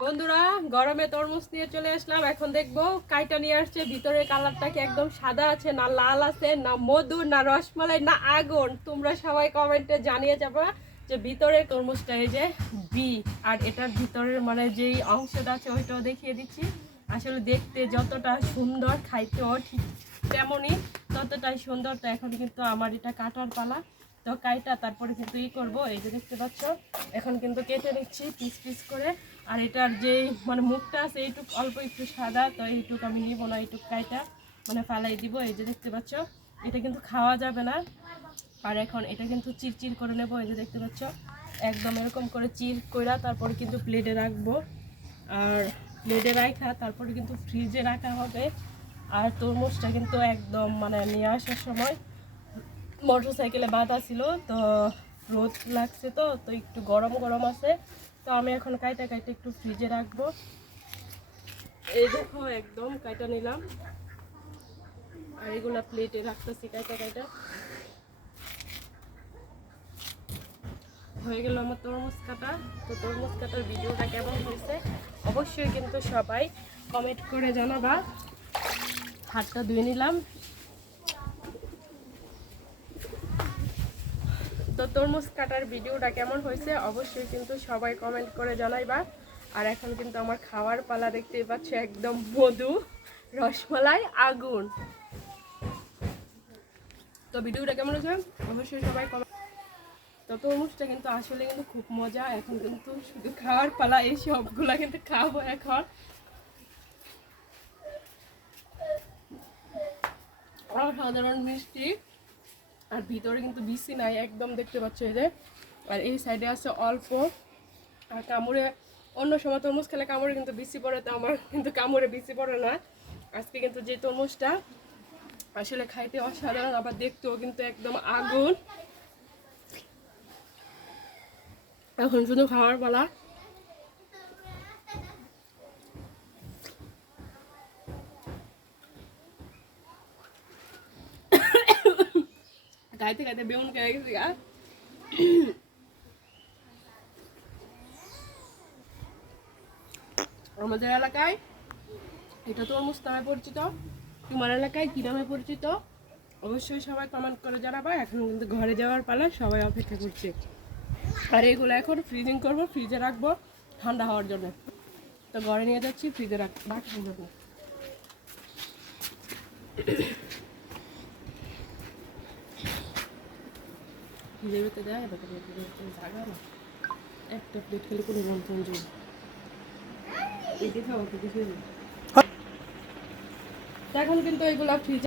বন্ধুরা, গরমে তরমুজ নিয়ে চলে আসলাম। এখন দেখব কাইটা নিয়ে আসছে ভিতরে কালারটা কি একদম সাদা আছে, না লাল আছে, না মধু, না রসমালাই, না আগুন? তোমরা সবাই কমেন্টে জানিয়ে যাবে যে ভিতরে তরমুজটা এই যে বি, আর এটার ভিতরের মানে যেই অংশটা আছে ওইটাও দেখিয়ে দিচ্ছি। আসলে দেখতে যতটা সুন্দর, খাইতেও ঠিক তেমনই ততটাই সুন্দর। তো এখন কিন্তু আমার এটা কাটার পালা। তো কাইটা তারপরে কিন্তু ই করব, এই যে দেখতে পাচ্ছ। এখন কিন্তু কেটে নিচ্ছি পিস পিস করে। আর এটার যে মানে মুখটা আছে, এইটুক অল্প একটু সাদা, তো এইটুক আমি নিব না, এইটুক কাইটা। মানে ফালাই দিব, এই যে দেখতে পাচ্ছ। এটা কিন্তু খাওয়া যাবে না। আর এখন এটা কিন্তু চিরচির করে নেব, এই যে দেখতে পাচ্ছ। একদম এরকম করে চির কইরা তারপরে কিন্তু প্লেটে রাখব। আর প্লেটে রাখা তারপরে কিন্তু ফ্রিজে রাখা হবে। আর তরমুজটা কিন্তু একদম মানে নিয়ে আসার সময় মোটর সাইকেলে বাঁধা ছিল, তো রোদ লাগছে তো তো একটু গরম গরম আছে। তো আমি এখন কাইটা কাইটা একটু ফ্রিজে রাখব। এই দেখো একদম কাইটা নিলাম। আর এগুলো প্লেটে রাখতেছি কাইটা কাইটা। হয়ে গেল আমার তরমুজ কাটা। তো তরমুজ কাটার ভিডিওটা কেমন হয়েছে? অবশ্যই কিন্তু সবাই কমেন্ট করে জানাবা। হাতটা ধুয়ে নিলাম। তো তরমুজ কাটার ভিডিওটা কেমন হয়েছে অবশ্যই কিন্তু সবাই কমেন্ট করে জানাইবা। আর এখন কিন্তু আমার খাওয়ার পালা দেখতেই পাচ্ছ, একদম মধু, রসমালাই, আগুন। তো ভিডিওটা কেমন হয়েছে? অবশ্যই সবাই কমেন্ট তো তরমুজটা কিন্তু আসলে কিন্তু খুব মজা, এখন কিন্তু শুধু খাওয়ার পালা, এই সবগুলা কিন্তু খাব এখন। অসাধারণ মিষ্টি। আর ভিতরে কিন্তু বিসি নাই, একদম দেখতে পাচ্ছ এই যে। আর এই সাইডে আছে অল্প, আর কামড়ে অন্য সময় তরমুজ খেলে কামড়ে কিন্তু বিসি পড়ে, তো আমার কিন্তু কামড়ে বিসি পড়ে না। আজকে কিন্তু যে তরমুজটা আসলে খাইতে অসাধারণ, আবার দেখতেও কিন্তু একদম আগুন। এখন শুধু খাওয়ার পালা। গাইতে গাইতে বেউন খেয়ে গেছি গা। আমাদের এলাকায়, এটা তরমুজ নামে পরিচিত, তোমার এলাকায় কী নামে পরিচিত? অবশ্যই সবাই কমেন্ট করে জানাবা, এখন কিন্তু ঘরে যাওয়ার পালা, সবাই অপেক্ষা করছে। আর এগুলো এখন ফ্রিজিং করব ফ্রিজে রাখব, ঠান্ডা হওয়ার জন্য। তো ঘরে নিয়ে যাচ্ছি ফ্রিজে রাখ রাখার ভিতরে দেয়, এবার জায়গা না একটা প্লেট খেলে কোনো যন্ত্রণ যাবে এটি খাব তো কিছু এখন কিন্তু এগুলো ফ্রিজে